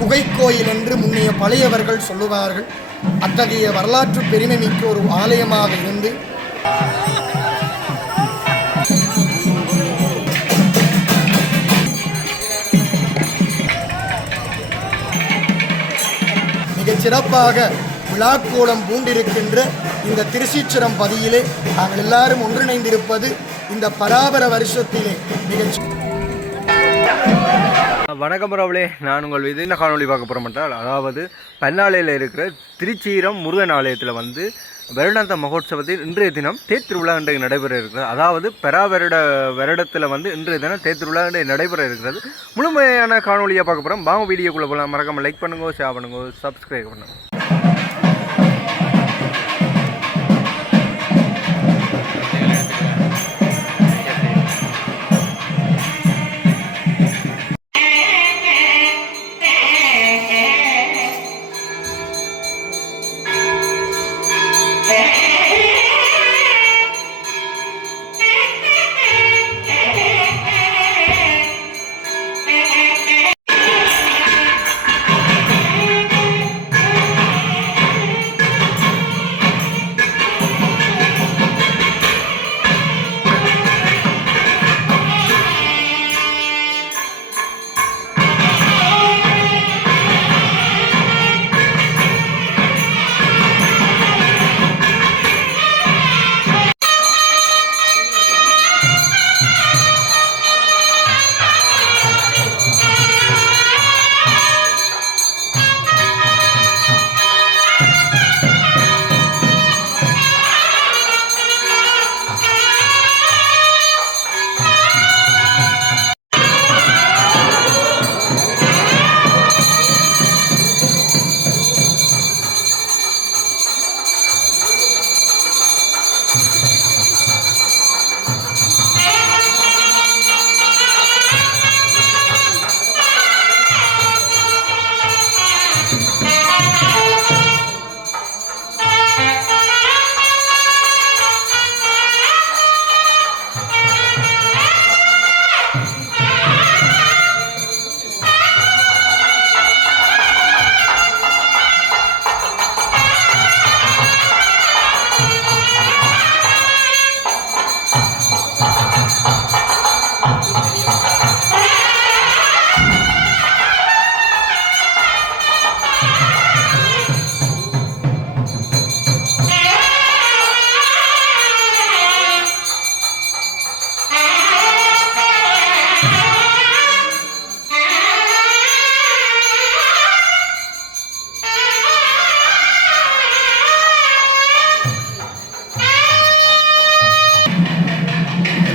குகை கோயில் என்று முன்னைய பழையவர்கள் சொல்லுவார்கள். அத்தகைய வரலாற்று பெருமை மிக்க ஒரு ஆலயமாக இருந்து மிகச் சிறப்பாக விழாக்கோலம் பூண்டிருக்கின்ற இந்த திருச்சீச்சரம் பதியிலே நாங்கள் எல்லாரும் ஒன்றிணைந்திருப்பது இந்த பராபர வருஷத்திலே மிகச் வணக்கம் ராவலே, நான் உங்கள் இது என்ன காணொலி பார்க்க போகிறோம் என்றால், அதாவது பன்னாலையில் இருக்கிற திருச்சீரம் முருகன் ஆலயத்தில் வருடாந்த மகோத்சவத்தில் இன்றைய தினம் தேர்திருவிழா இன்றைக்கு நடைபெற இருக்கிறது. அதாவது வருடத்தில் இன்றைய தினம் தேர்திருவிழா இன்றைக்கு நடைபெற இருக்கிறது. முழுமையான காணொலியாக பார்க்க போகிறோம். வாங்க வீடியோக்குள்ளே போகலாம். மறக்காமல் லைக் பண்ணுங்க, ஷேர் பண்ணுங்க, சப்ஸ்கிரைப் பண்ணுங்க.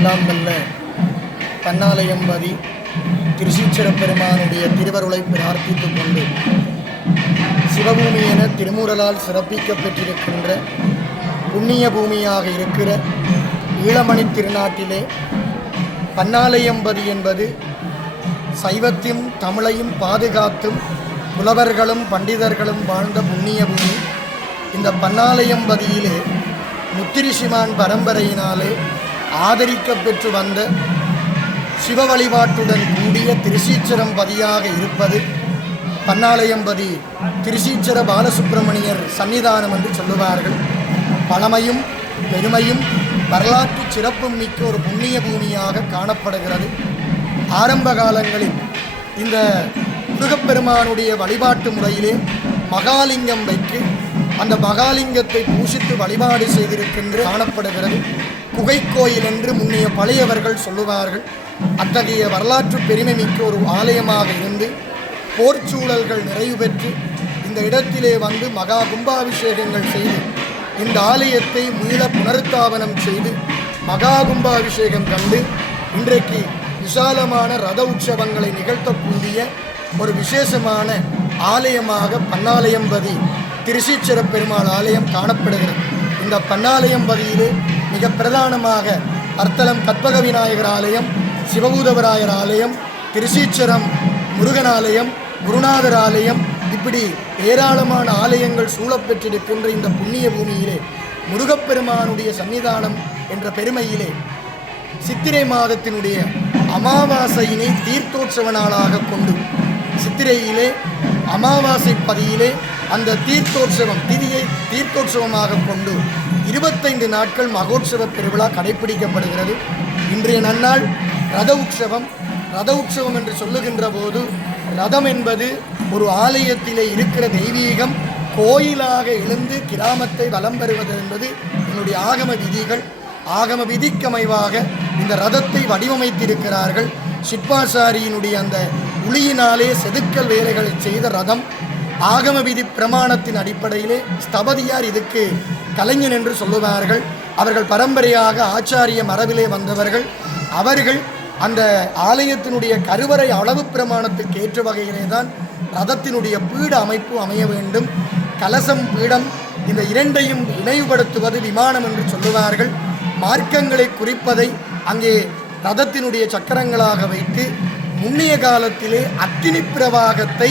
எல்லாம் வல்ல பன்னாலயம்பதி திருச்சீச்சர பெருமானுடைய திருவருளை பிரார்த்தித்துக் கொண்டு சிவபூமி என திருமூரலால் சிறப்பிக்கப் பெற்றிருக்கின்ற புண்ணிய பூமியாக இருக்கிற ஈழமணி திருநாட்டிலே பன்னாலயம்பதி என்பது சைவத்தையும் தமிழையும் பாதுகாத்தும் புலவர்களும் பண்டிதர்களும் வாழ்ந்த புண்ணிய பூமி. இந்த பன்னாலயம்பதியிலே முத்திரிசிமான் பரம்பரையினாலே ஆதரிக்க பெற்று வந்த சிவ வழிபாட்டுடன் கூடிய திருச்சீச்சரம் பதியாக இருப்பது பன்னாலயம்பதி திருச்சீச்சர பாலசுப்பிரமணியர் சன்னிதானம் என்று சொல்லுவார்கள். பழமையும் பெருமையும் வரலாற்று சிறப்பும் மிக்க ஒரு புண்ணிய பூமியாக காணப்படுகிறது. ஆரம்ப காலங்களில் இந்த முருகப்பெருமானுடைய வழிபாட்டு முறையிலே மகாலிங்கம் வைத்து அந்த மகாலிங்கத்தை பூசித்து வழிபாடு செய்திருக்கின்ற காணப்படுகிறது. குகை கோயில் என்று முன்னைய பழையவர்கள் சொல்லுவார்கள். அத்தகைய வரலாற்று பெருமை மிக்க ஒரு ஆலயமாக இருந்து போர்ச்சூழல்கள் நிறைவு பெற்று இந்த இடத்திலே மகா கும்பாபிஷேகங்கள் செய்து இந்த ஆலயத்தை மீள புனருத்தாபனம் செய்து மகா கும்பாபிஷேகம் கண்டு இன்றைக்கு விசாலமான ரத உற்சவங்களை நிகழ்த்தக்கூடிய ஒரு விசேஷமான ஆலயமாக பன்னாலயம்பதி திருச்சீச்சர பெருமாள் ஆலயம் காணப்படுகிறது. இந்த பன்னாலயம்பதியிலே மிக பிரதானமாக அர்த்தலம் கற்பக விநாயகர் ஆலயம், சிவபூதவராயர் ஆலயம், திருச்சீச்சரம் முருகன் ஆலயம், குருநாதர் ஆலயம், இப்படி ஏராளமான ஆலயங்கள் சூழப்பெற்றிருக்கின்ற இந்த புண்ணிய பூமியிலே முருகப்பெருமானுடைய சன்னிதானம் என்ற பெருமையிலே சித்திரை மாதத்தினுடைய அமாவாசையினை தீர்த்தோற்சவ நாளாக கொண்டு சித்திரையிலே அமாவாசை பதியிலே அந்த தீர்த்தோற்சவம் திதியை தீர்த்தோற்சவமாக கொண்டு 25 நாட்கள் மகோற்சவ பெருவிழா கடைபிடிக்கப்படுகிறது. இன்றைய நன்னாள் ரத உற்சவம். ரத உற்சவம் என்று சொல்லுகின்ற போது ரதம் என்பது ஒரு ஆலயத்திலே இருக்கிற தெய்வீகம் கோயிலாக எழுந்து கிராமத்தை வலம் பெறுவது என்பது என்னுடைய ஆகம விதிகள். ஆகம விதிக்கமைவாக இந்த ரதத்தை வடிவமைத்திருக்கிறார்கள். சிற்பாசாரியினுடைய அந்த உளியினாலே செதுக்கல் வேலைகளை செய்த ரதம். ஆகம விதி பிரமாணத்தின் அடிப்படையிலே ஸ்தபதியார் இதுக்கு கலைஞன் என்று சொல்லுவார்கள். அவர்கள் பரம்பரையாக ஆச்சாரிய மரபிலே வந்தவர்கள். அவர்கள் அந்த ஆலயத்தினுடைய கருவறை அளவு பிரமாணத்துக்கு ஏற்ற வகையிலே தான் ரதத்தினுடைய பீட அமைப்பு அமைய வேண்டும். கலசம் பீடம் இந்த இரண்டையும் இணைவுபடுத்துவது விமானம் என்று சொல்லுவார்கள். மார்க்கங்களை குறிப்பதை அங்கே ரதத்தினுடைய சக்கரங்களாக வைத்து முன்னிய காலத்திலே அக்கினி பிரவாகத்தை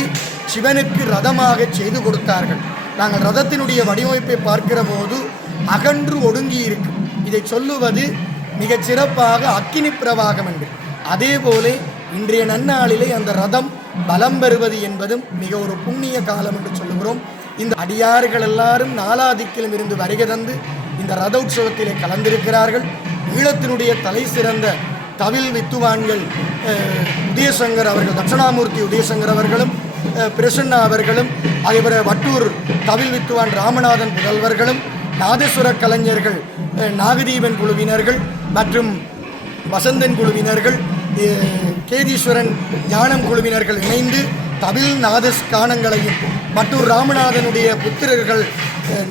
சிவனுக்கு ரதமாக செய்து கொடுத்தார்கள். நாங்கள் ரதத்தினுடைய வடிவமைப்பை பார்க்கிற போது அகன்று ஒடுங்கி இருக்கும். இதை சொல்லுவது மிகச் சிறப்பாக அக்கினி பிரவாகம் என்று. அதே போல இன்றைய நன்னாளிலே அந்த ரதம் பலம் பெறுவது என்பதும் மிக ஒரு புண்ணிய காலம் என்று சொல்லுகிறோம். இந்த அடியார்கள் எல்லாரும் நாலாதிக்கிலும் இருந்து வருகை தந்து இந்த ரத உற்சவத்திலே கலந்திருக்கிறார்கள். ஈழத்தினுடைய தலை சிறந்த தவில் வித்துவான்கள் உதயசங்கர் அவர்கள், தட்சணாமூர்த்தி உதயசங்கர் அவர்களும் பிரசன்னா அவர்களும், அதேபோல வட்டூர் தவில் வித்துவான் ராமநாதன் புதல்வர்களும், நாதேஸ்வர கலைஞர்கள் நாகதீபன் குழுவினர்கள் மற்றும் வசந்தன் குழுவினர்கள், கேதீஸ்வரன் ஞானம் குழுவினர்கள் இணைந்து தவில் நாதஸ் கானங்களையும் வட்டூர் ராமநாதனுடைய புத்திரர்கள்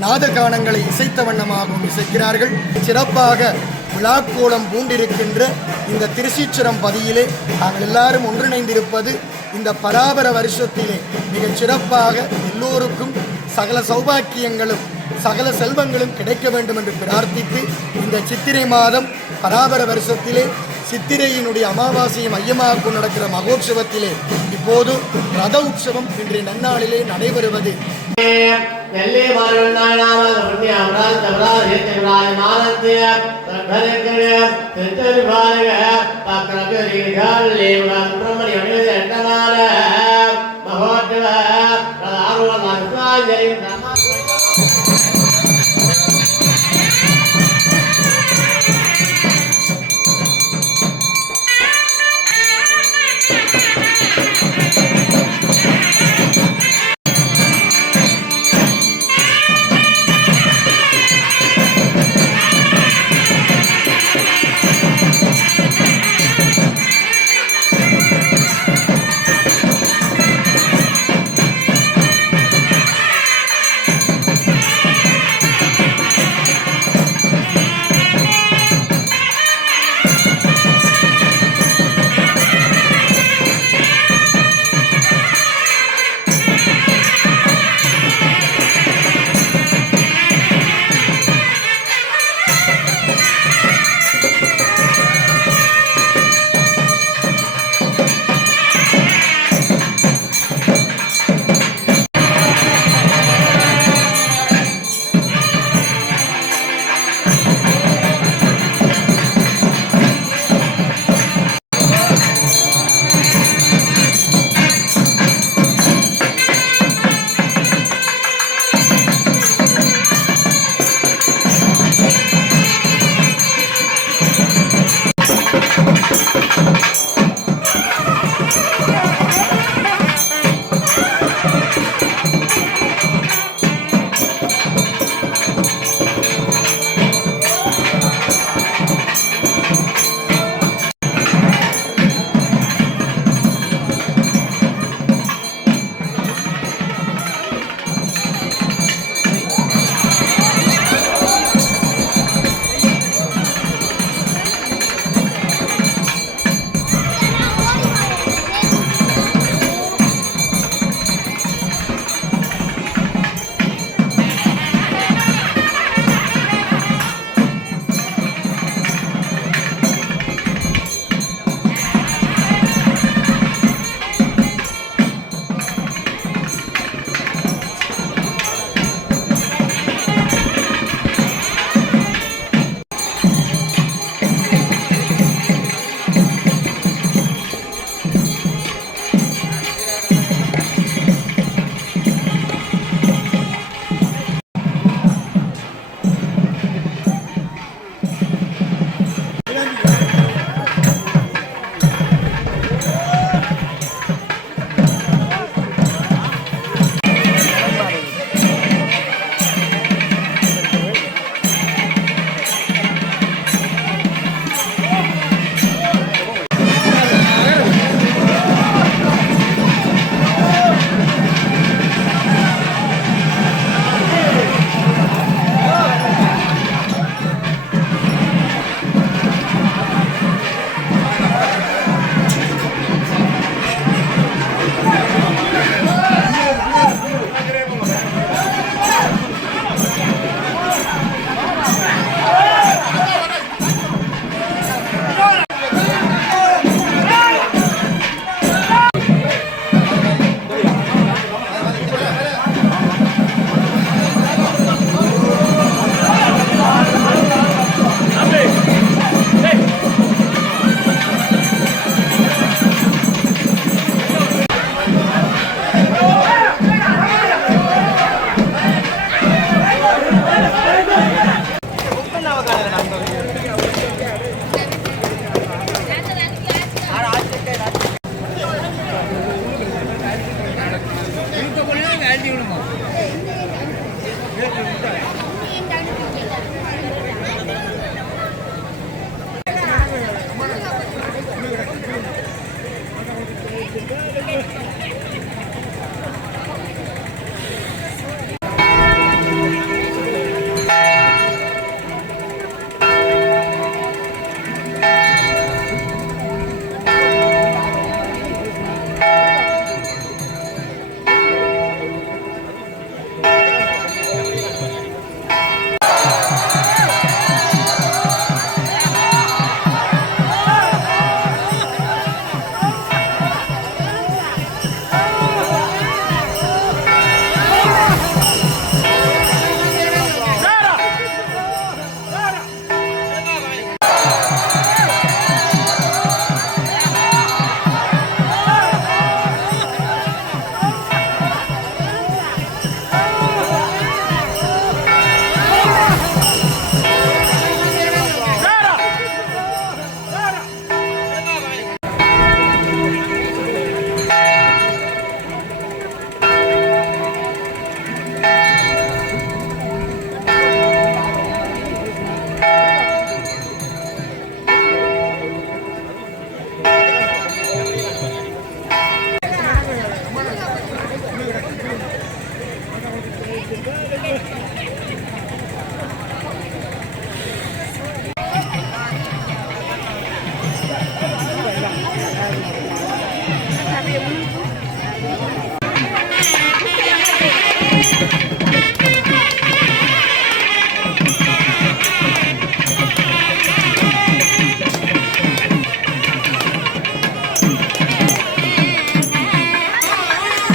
நாத கானங்களை இசைத்த வண்ணமாகவும் இசைக்கிறார்கள். சிறப்பாக விழாக்கோலம் பூண்டிருக்கின்ற இந்த திருச்சீச்சரம் பதியிலே நாங்கள் எல்லாரும் ஒன்றிணைந்திருப்பது இந்த பராபர வருஷத்திலே மிகச் சிறப்பாக எல்லோருக்கும் சகல சௌபாக்கியங்களும் சகல செல்வங்களும் கிடைக்க வேண்டும் என்று பிரார்த்தித்து இந்த சித்திரை மாதம் பராபர வருஷத்திலே சித்திரையினுடைய அமாவாசையை மையமாக கொண்டு நடக்கிற மகோற்சவத்திலே இப்போது ரத உற்சவம் இன்றைய நன்னாளிலே நடைபெறுவது.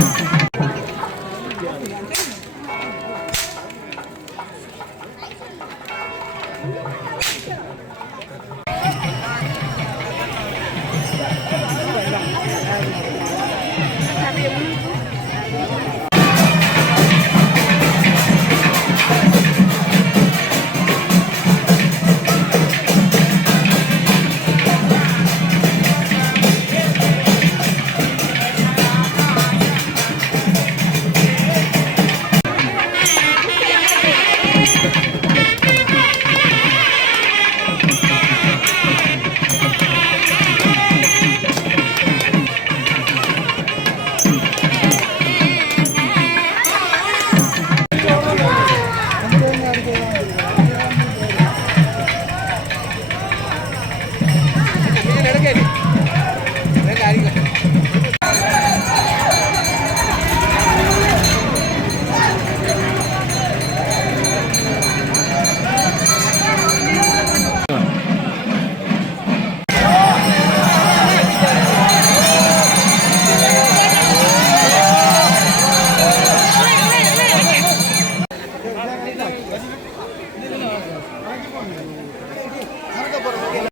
நன்றி.